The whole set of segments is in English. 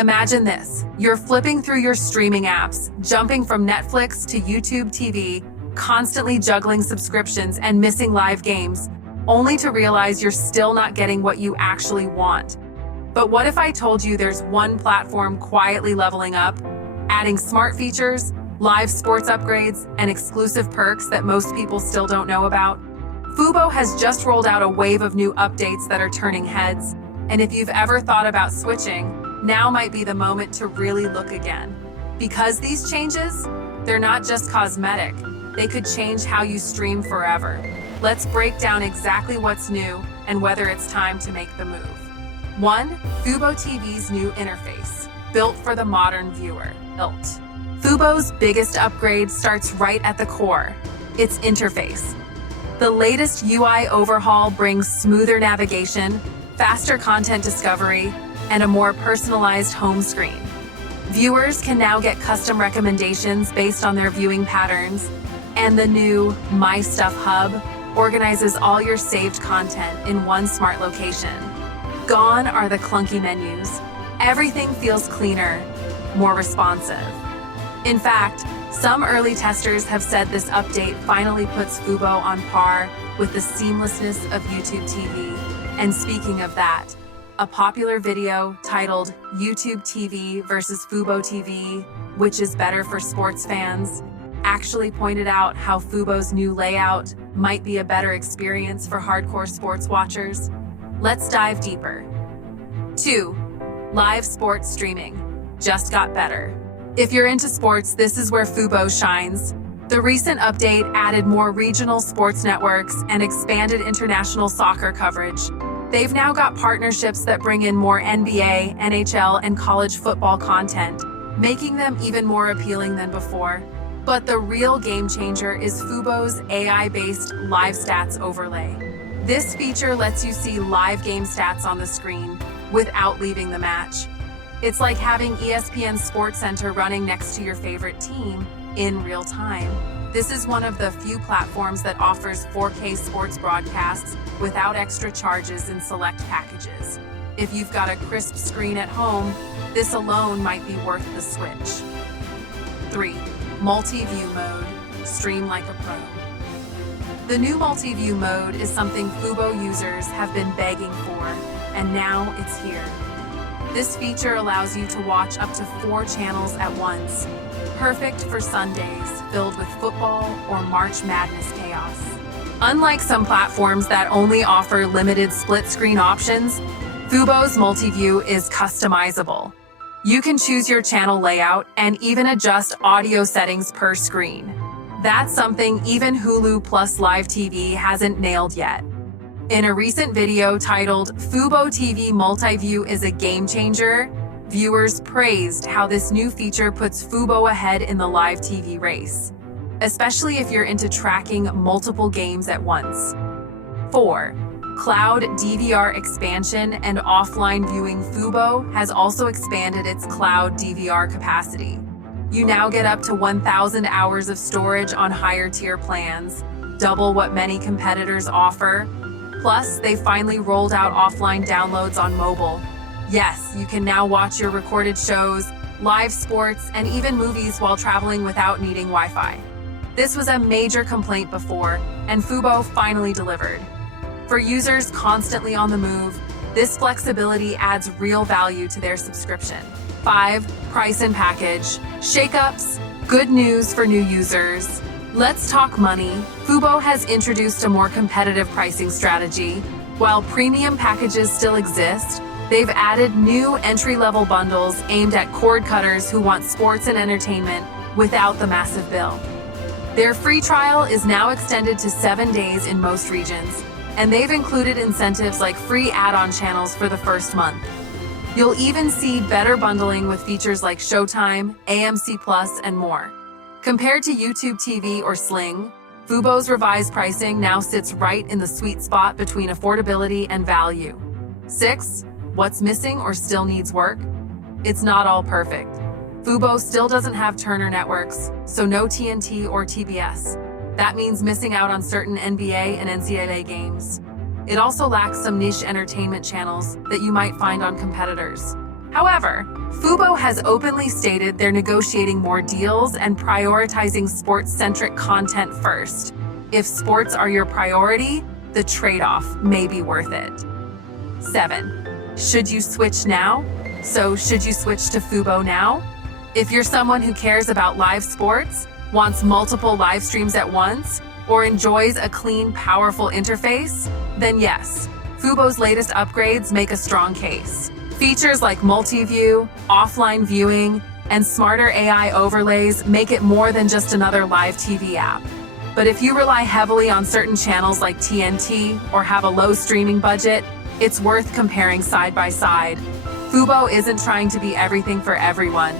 Imagine this. You're flipping through your streaming apps, jumping from Netflix to YouTube TV, constantly juggling subscriptions and missing live games, only to realize you're still not getting what you actually want. But what if I told you there's one platform quietly leveling up, adding smart features, live sports upgrades, and exclusive perks that most people still don't know about? Fubo has just rolled out a wave of new updates that are turning heads, and if you've ever thought about switching, now might be the moment to really look again. Because these changes, they're not just cosmetic, they could change how you stream forever. Let's break down exactly what's new and whether it's time to make the move. 1. FuboTV's new interface, built for the modern viewer. Fubo's biggest upgrade starts right at the core, its interface. The latest UI overhaul brings smoother navigation, faster content discovery, and a more personalized home screen. Viewers can now get custom recommendations based on their viewing patterns, and the new My Stuff hub organizes all your saved content in one smart location. Gone are the clunky menus. Everything feels cleaner, more responsive. In fact, some early testers have said this update finally puts Fubo on par with the seamlessness of YouTube TV. And speaking of that, a popular video titled YouTube TV versus Fubo TV, which is better for sports fans, actually pointed out how Fubo's new layout might be a better experience for hardcore sports watchers. Let's dive deeper. 2. Live sports streaming just got better. If you're into sports, this is where Fubo shines. The recent update added more regional sports networks and expanded international soccer coverage. They've now got partnerships that bring in more NBA, NHL, and college football content, making them even more appealing than before. But the real game changer is Fubo's AI-based live stats overlay. This feature lets you see live game stats on the screen without leaving the match. It's like having ESPN SportsCenter running next to your favorite team in real time. This is one of the few platforms that offers 4K sports broadcasts without extra charges in select packages. If you've got a crisp screen at home, this alone might be worth the switch. 3. Multiview Mode, stream like a pro. The new Multiview Mode is something Fubo users have been begging for, and now it's here. This feature allows you to watch up to 4 channels at once, perfect for Sundays filled with football or March Madness chaos. Unlike some platforms that only offer limited split-screen options, Fubo's Multiview is customizable. You can choose your channel layout and even adjust audio settings per screen. That's something even Hulu plus Live TV hasn't nailed yet. In a recent video titled FuboTV Multiview is a Game Changer, viewers praised how this new feature puts Fubo ahead in the live TV race, especially if you're into tracking multiple games at once. 4. Cloud DVR expansion and offline viewing. Fubo has also expanded its cloud DVR capacity. You now get up to 1,000 hours of storage on higher tier plans, double what many competitors offer. Plus, they finally rolled out offline downloads on mobile. Yes, you can now watch your recorded shows, live sports, and even movies while traveling without needing Wi-Fi. This was a major complaint before, and Fubo finally delivered. For users constantly on the move, this flexibility adds real value to their subscription. 5. Price and package. Shakeups, good news for new users. Let's talk money. Fubo has introduced a more competitive pricing strategy. While premium packages still exist, they've added new entry-level bundles aimed at cord cutters who want sports and entertainment without the massive bill. Their free trial is now extended to 7 days in most regions, and they've included incentives like free add-on channels for the first month. You'll even see better bundling with features like Showtime, AMC+, and more. Compared to YouTube TV or Sling, Fubo's revised pricing now sits right in the sweet spot between affordability and value. 6. What's missing or still needs work? It's not all perfect. Fubo still doesn't have Turner networks, so no TNT or TBS. That means missing out on certain NBA and NCAA games. It also lacks some niche entertainment channels that you might find on competitors. However, Fubo has openly stated they're negotiating more deals and prioritizing sports-centric content first. If sports are your priority, the trade-off may be worth it. 7. Should you switch now? So, should you switch to Fubo now? If you're someone who cares about live sports, wants multiple live streams at once, or enjoys a clean, powerful interface, then yes, Fubo's latest upgrades make a strong case. Features like Multiview, offline viewing, and smarter AI overlays make it more than just another live TV app. But if you rely heavily on certain channels like TNT or have a low streaming budget, it's worth comparing side by side. Fubo isn't trying to be everything for everyone.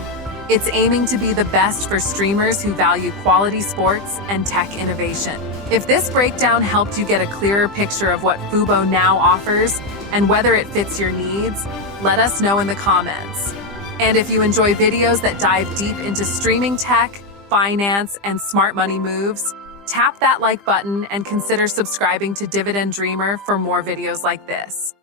It's aiming to be the best for streamers who value quality sports and tech innovation. If this breakdown helped you get a clearer picture of what Fubo now offers and whether it fits your needs, let us know in the comments. And if you enjoy videos that dive deep into streaming tech, finance, and smart money moves, tap that like button and consider subscribing to Dividend Dreamer for more videos like this.